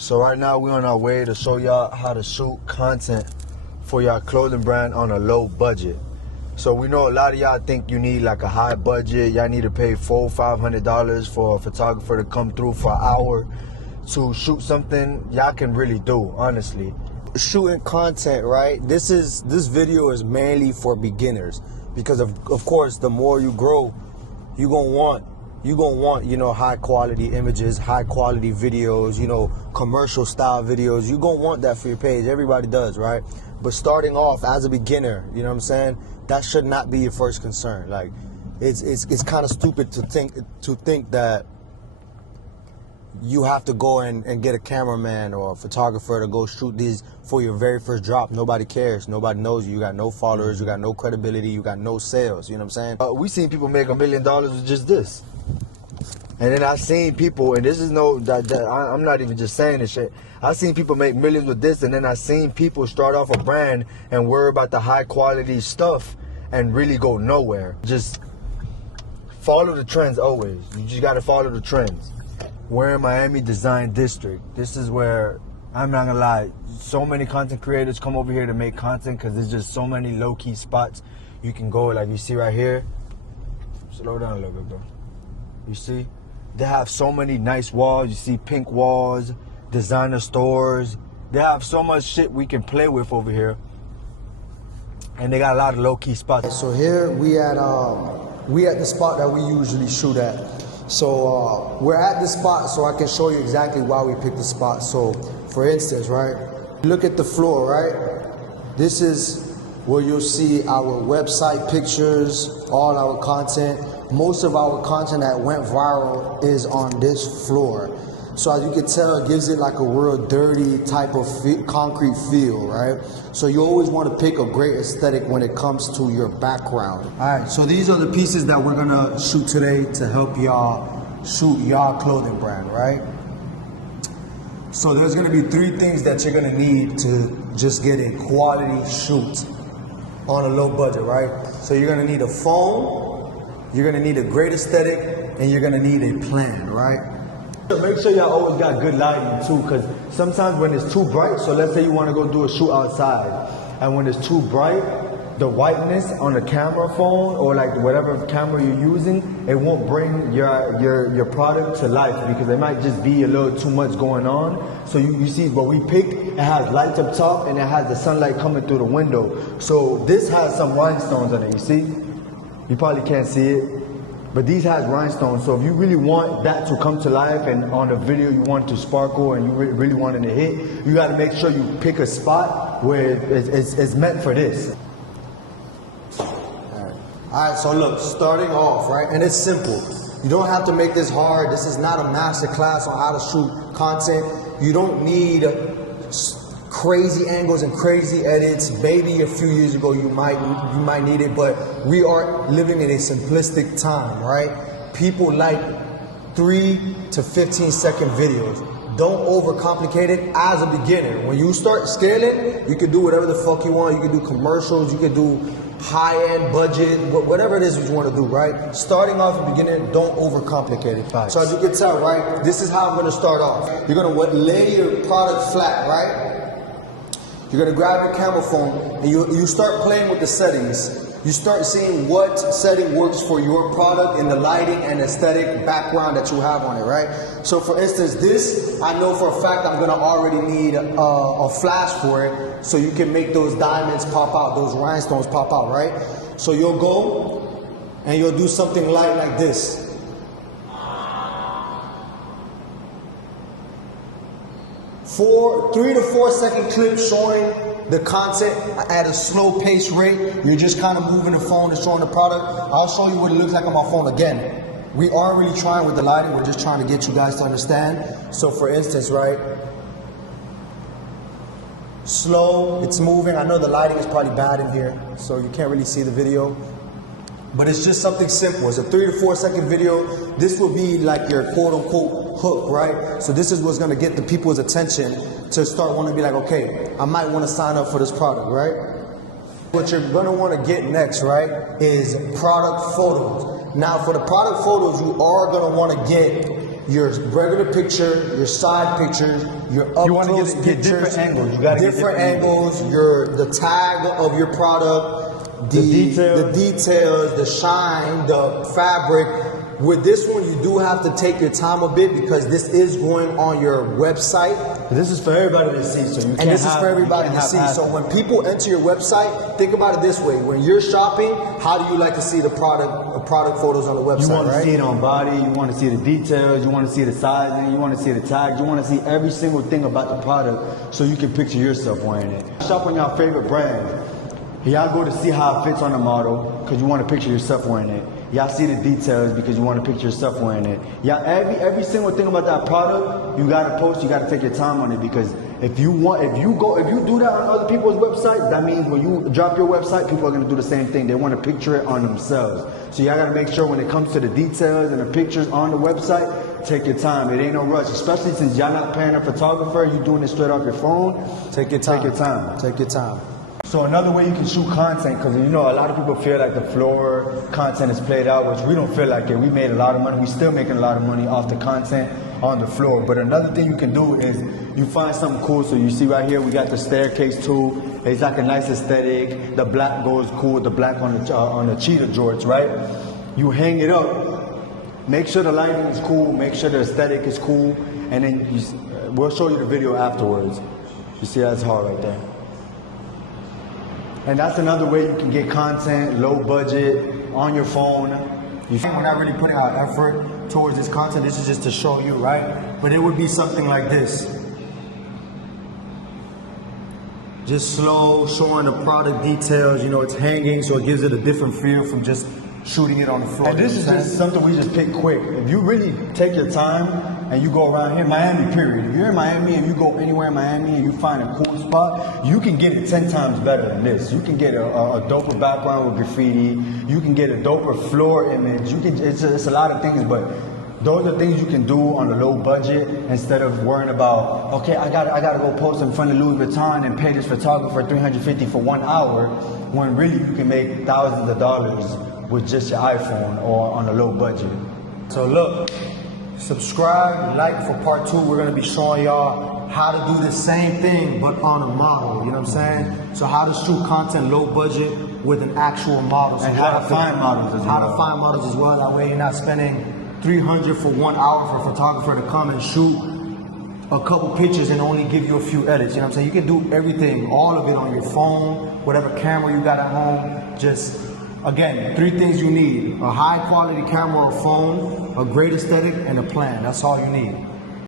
So right now we're on our way to show y'all how to shoot content for your clothing brand on a low budget. So we know a lot of y'all think you need like a high budget. Y'all need to pay $400-500 for a photographer to come through for an hour to shoot something y'all can really do, honestly. Shooting content, right? This video is mainly for beginners because of course the more you grow, you're gonna want, you know, high quality images, high quality videos, you know, commercial style videos. You're gonna want that for your page. Everybody does, right? But starting off as a beginner, you know what I'm saying? That should not be your first concern. Like, it's kind of stupid to think that you have to go and get a cameraman or a photographer to go shoot these for your very first drop. Nobody cares. Nobody knows you. You got no followers. You got no credibility. You got no sales. You know what I'm saying? We seen people make $1 million with just this. And then I seen people, and this is I'm not even just saying this shit. I seen people make millions with this, and then I seen people start off a brand and worry about the high quality stuff and really go nowhere. Just follow the trends always. You just gotta follow the trends. We're in Miami Design District. This is where, I'm not gonna lie, so many content creators come over here to make content because there's just so many low-key spots you can go. Like you see right here. Slow down a little bit, bro. You see? They have so many nice walls. You see pink walls, designer stores. They have so much shit we can play with over here. And they got a lot of low-key spots. So here we at the spot that we usually shoot at. So we're at this spot so I can show you exactly why we picked the spot. So for instance, right, look at the floor, right? This is where you'll see our website pictures, all our content. Most of our content that went viral is on this floor. So as you can tell, it gives it like a real dirty type of concrete feel, right? So you always want to pick a great aesthetic when it comes to your background. All right, so these are the pieces that we're gonna shoot today to help y'all shoot y'all clothing brand, right? So there's gonna be 3 things that you're gonna need to just get a quality shoot on a low budget, right? So you're gonna need a phone, you're gonna need a great aesthetic, and you're gonna need a plan, right? Make sure y'all always got good lighting too, because sometimes when it's too bright, so let's say you want to go do a shoot outside, and when it's too bright, the whiteness on the camera phone or like whatever camera you're using, it won't bring your product to life because there might just be a little too much going on. So you see what we picked, it has lights up top and it has the sunlight coming through the window. So this has some rhinestones on it, you see? You probably can't see it. But these has rhinestones, so if you really want that to come to life and on the video you want it to sparkle and you really want it to hit, you gotta make sure you pick a spot where it's meant for this. All right, so look, starting off, right, and it's simple. You don't have to make this hard. This is not a master class on how to shoot content. You don't need crazy angles and crazy edits. Maybe a few years ago you might need it, but we are living in a simplistic time, right? People like 3 to 15-second videos. Don't overcomplicate it as a beginner. When you start scaling, you can do whatever the fuck you want. You can do commercials, you can do high-end budget, whatever it is you want to do, right? Starting off at the beginning, don't overcomplicate it. So as you can tell, right, this is how I'm gonna start off. You're gonna lay your product flat, right? You're gonna grab your camera phone and you start playing with the settings. You start seeing what setting works for your product and the lighting and aesthetic background that you have on it, right? So for instance, this, I know for a fact I'm gonna already need a flash for it so you can make those diamonds pop out, those rhinestones pop out, right? So you'll go and you'll do something light like this. 3 to 4 second clip showing the content at a slow pace rate. You're just kind of moving the phone and showing the product. I'll show you what it looks like on my phone again. We aren't really trying with the lighting, we're just trying to get you guys to understand. So for instance, right, slow, it's moving. I know the lighting is probably bad in here, so you can't really see the video. But it's just something simple. It's a 3 to 4 second video. This will be like your quote unquote hook, right? So this is what's gonna get the people's attention to start wanting to be like, okay, I might want to sign up for this product, right? What you're gonna want to get next, right, is product photos. Now for the product photos, you are gonna want to get your regular picture, your side pictures, your up close pictures, different angles. You gotta different angles. The tag of your product, the details, the shine, the fabric. With this one, you do have to take your time a bit because this is going on your website. This is for everybody to see, so you can't. And this is for everybody to see. So when people enter your website, think about it this way: when you're shopping, how do you like to see the product photos on the website? You want to see it on body. You want to see the details. You want to see the sizing. You want to see the tags. You want to see every single thing about the product, so you can picture yourself wearing it. Shop on your favorite brand. Y'all go to see how it fits on the model because you want to picture yourself wearing it. Y'all see the details because you want to picture yourself wearing it. Y'all every single thing about that product, you gotta post, you gotta take your time on it because if you do that on other people's websites, that means when you drop your website, people are gonna do the same thing. They want to picture it on themselves. So y'all gotta make sure when it comes to the details and the pictures on the website, take your time. It ain't no rush, especially since y'all not paying a photographer, you doing it straight off your phone. Take your time. Take your time. Take your time. So another way you can shoot content, because you know a lot of people feel like the floor content is played out, which we don't feel like it. We made a lot of money. We still making a lot of money off the content on the floor. But another thing you can do is you find something cool. So you see right here, we got the staircase tool. It's like a nice aesthetic. The black goes cool with the black on the cheetah jorts, right? You hang it up. Make sure the lighting is cool. Make sure the aesthetic is cool. And then we'll show you the video afterwards. You see that's hard right there. And that's another way you can get content, low budget, on your phone. We're not really putting our effort towards this content. This is just to show you, right? But it would be something like this. Just slow, showing the product details. You know, it's hanging, so it gives it a different feel from just shooting it on the floor. And this is just something we just pick quick. If you really take your time and you go around here, Miami, period. If you're in Miami and you go anywhere in Miami and you find a cool spot, you can get it 10 times better than this. You can get a doper background with graffiti. You can get a doper floor image. It's a lot of things, but those are things you can do on a low budget instead of worrying about, okay, I gotta go post in front of Louis Vuitton and pay this photographer $350 for 1 hour, when really you can make thousands of dollars with just your iPhone or on a low budget. So look, subscribe, like for part 2. We're gonna be showing y'all how to do the same thing but on a model, you know what I'm saying? So how to shoot content low budget with an actual model. So and how to find models as well. How to find models as well, that way you're not spending $300 for 1 hour for a photographer to come and shoot a couple pictures and only give you a few edits, you know what I'm saying? You can do everything, all of it on your phone, whatever camera you got at home. Just, again, 3 things you need: a high quality camera or phone, a great aesthetic, and a plan. That's all you need.